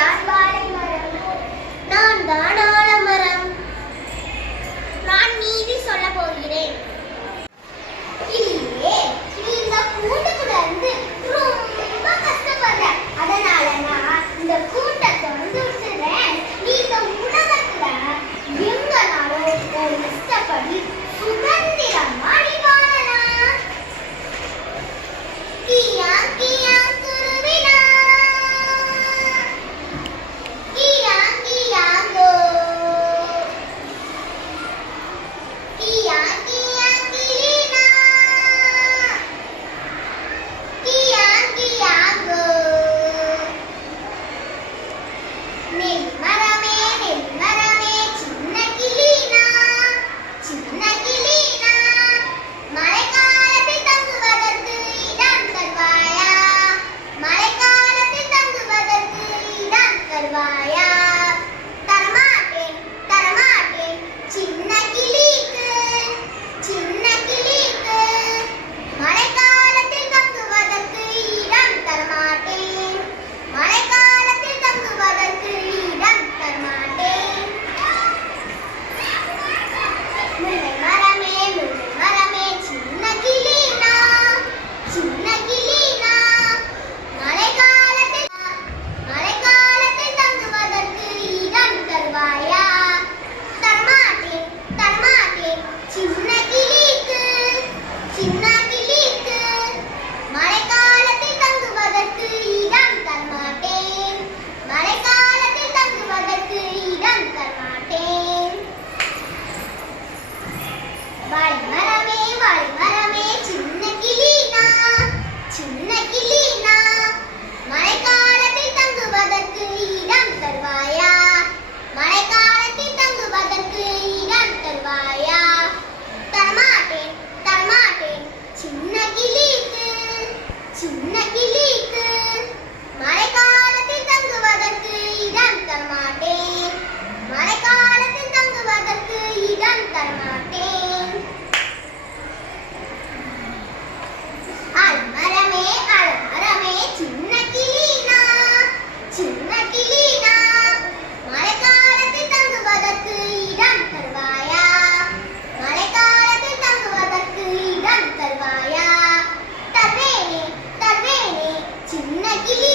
தான் வாழை மரம், நான் தான் ஆலமரம். நான் நீதி சொல்ல போகிறேன். இல்லையே, நீ இந்த கூட்டுக்குள்ள இருந்து ரொம்ப கஷ்டப்படுற. அதனால நான் இந்த கூட்டை திறந்து விட்டுறேன். நீ இந்த உலகத்துல எங்கனாலும் ஒரு இஷ்டப்படி சுதந்திரமா நீ வாழலாம். கியா கியா குருவினா, கியா கியா கோ, கியா கியா கிளினா, கியா கியா கோ. நெல் மரமே நெல் மரமே சின்ன கிளினா, சின்ன கிளினா, மழைக்காலத்தில் தங்குவதற்கு இடம் தருவாயா, மழைக்காலத்தில் தங்குவதற்கு இடம் தருவாயா. தரமாட்டேன் தரமாட்டேன் சின்ன கிளிக்கு, சின்ன கிளிக்கு, மழைக்காலத்தில் தங்குவதற்கு இடம் தரமாட்டேன், மழைக்காலத்தில் தங்குவதற்கு இடம் தரமாட்டேன். முல்லை மரமே முல்லை மரமே சின்ன கிளினா, சின்ன கிளினா, மழைக்காலத்தில் மழைக்காலத்தில் தங்குவதற்கு இடம் தருவாயா. தரமாட்டேன் தரமாட்டேன் சின்ன கிளிக்கு, சின்ன கிளிக்கு, மழைக்காலத்தில் தங்குவதற்கு இடம் தரமாட்டேன், மழைக்காலத்தில் தங்குவதற்கு இடம் தரமாட்டேன். வாழை மரமே வாழை மரமே சின்ன கிளினா, சின்ன கிளினா, மழைக்காலத்தில் தங்குவதற்கு இடம் தருவாயா, மழைக்காலத்தில் தங்குவதற்கு இடம் தருவாயா. தரமாட்டேன் தரமாட்டேன் சின்ன கிளிக்கு, சின்ன கிளிக்கு, மழைக்காலத்தில் தங்குவதற்கு இடம் தரமாட்டேன், மழைக்காலத்தில் தங்குவதற்கு இடம் தரமாட்டேன். ஆலமரமே ஆலமரமே சின்ன கிளினா, சின்ன கிளினா, மழைக்காலத்தில் தங்குவதற்கு இடம் தருவாயா, மழைக்காலத்தில் தங்குவதற்கு இடம் தருவாயா. தருவேனே தருவேனே சின்ன கிளி,